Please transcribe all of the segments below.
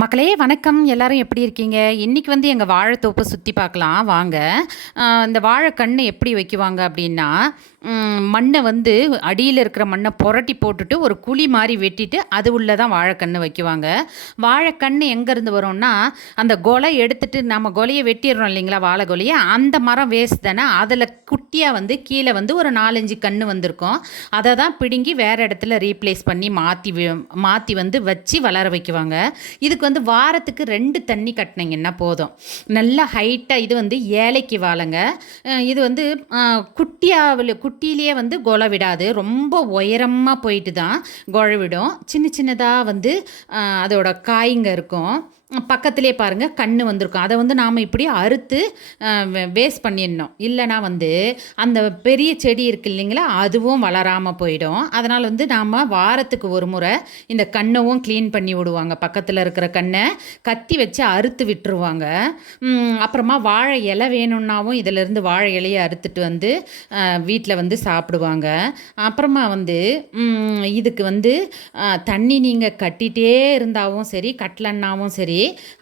மக்களே வணக்கம். எல்லாரும் எப்படி இருக்கீங்க? இன்றைக்கி வந்து எங்கள் வாழைத்தோப்பை சுற்றி பார்க்கலாம் வாங்க. இந்த வாழைக்கன்று எப்படி வைக்குவாங்க அப்படின்னா, மண்ணை வந்து அடியில் இருக்கிற மண்ணை புரட்டி போட்டுட்டு ஒரு குழி மாதிரி வெட்டிட்டு அது உள்ளே தான் வாழைக்கன்று வைக்குவாங்க. வாழைக்கன்று எங்கேருந்து வரும்னா, அந்த கொலை எடுத்துட்டு நம்ம கொலையை வெட்டிடுறோம் இல்லைங்களா, வாழை கொலையை, அந்த மரம் வேஸ்ட் தானே, அதில் குட்டியாக வந்து கீழே வந்து ஒரு 4-5 கன்று வந்திருக்கும். அதை தான் பிடுங்கி வேறு இடத்துல ரீப்ளேஸ் பண்ணி மாற்றி வந்து வச்சு வளர வைக்குவாங்க. இதுக்கு வந்து வாரத்துக்கு 2 தண்ணி கட்டினீங்கன்னா போதும். நல்லா ஹைட்டாக இது வந்து ஏழைக்கு வாழைங்க. இது வந்து குட்டியிலேயே வந்து கொலை விடாது, ரொம்ப உயரமாக போயிட்டு தான் கொலை விடும். சின்ன சின்னதாக வந்து அதோட காய்ங்க இருக்கும். பக்கத்துலேயே பாருங்கள் கன்று வந்திருக்கும். அதை வந்து நாம் இப்படி அறுத்து வேஸ்ட் பண்ணிடணும். இல்லைனா வந்து அந்த பெரிய செடி இருக்குது இல்லைங்களா, அதுவும் வளராமல் போயிடும். அதனால் வந்து நாம் வாரத்துக்கு ஒரு முறை இந்த கண்ணவும் க்ளீன் பண்ணி விடுவாங்க. பக்கத்தில் இருக்கிற கண்ணை கத்தி வச்சு அறுத்து விட்டுருவாங்க. அப்புறமா வாழை இலை வேணும்னாவும் இதிலேருந்து வாழை இலையை அறுத்துட்டு வந்து வீட்டில் வந்து சாப்பிடுவாங்க. அப்புறமா வந்து இதுக்கு வந்து தண்ணி நீங்கள் கட்டிகிட்டே இருந்தாவும் சரி, கட்டலன்னாவும் சரி,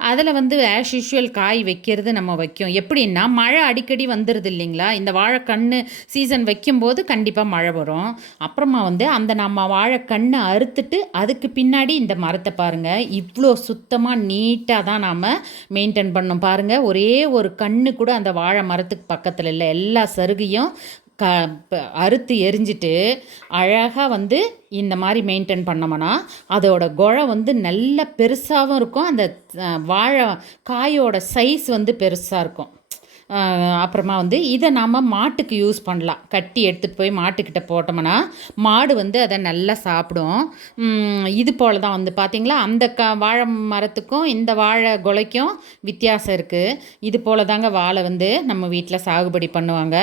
அதில் வந்து ஆஸ் யூஷுவல் காய் வைக்கிறது நம்ம வைக்கும். எப்படின்னா, மழை அடிக்கடி வந்துடுது இல்லைங்களா, இந்த வாழைக்கன்று சீசன் வைக்கும்போது கண்டிப்பாக மழை வரும். அப்புறமா வந்து அந்த நம்ம வாழைக்கண்ணை அறுத்துட்டு அதுக்கு பின்னாடி இந்த மரத்தை பாருங்கள், இவ்வளோ சுத்தமாக நீட்டாக தான் நாம் மெயின்டைன் பண்ணோம். பாருங்கள், ஒரே ஒரு கன்று கூட அந்த வாழை மரத்துக்கு பக்கத்தில் இல்லை. எல்லா சருகையும் அறுத்து எரிஞ்சிட்டு அழகாக வந்து இந்த மாதிரி மெயின்டைன் பண்ணோம்னா அதோட குழை வந்து நல்ல பெருசாகவும் இருக்கும். அந்த வாழை காயோட சைஸ் வந்து பெருசாக இருக்கும். அப்புறமா வந்து இதை நாம் மாட்டுக்கு யூஸ் பண்ணலாம். கட்டி எடுத்துகிட்டு போய் மாட்டுக்கிட்ட போட்டோம்னா மாடு வந்து அதை நல்லா சாப்பிடும். இது போல் தான் வந்து பார்த்திங்களா, அந்த வாழை மரத்துக்கும் இந்த வாழை கொலைக்கும் வித்தியாசம் இருக்குது. இது போல் தாங்க வாழை வந்து நம்ம வீட்டில் சாகுபடி பண்ணுவாங்க.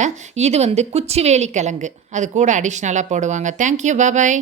இது வந்து குச்சிவேலி கிழங்கு அது கூட அடிஷ்னலாக போடுவாங்க. தேங்க்யூ, பாய்.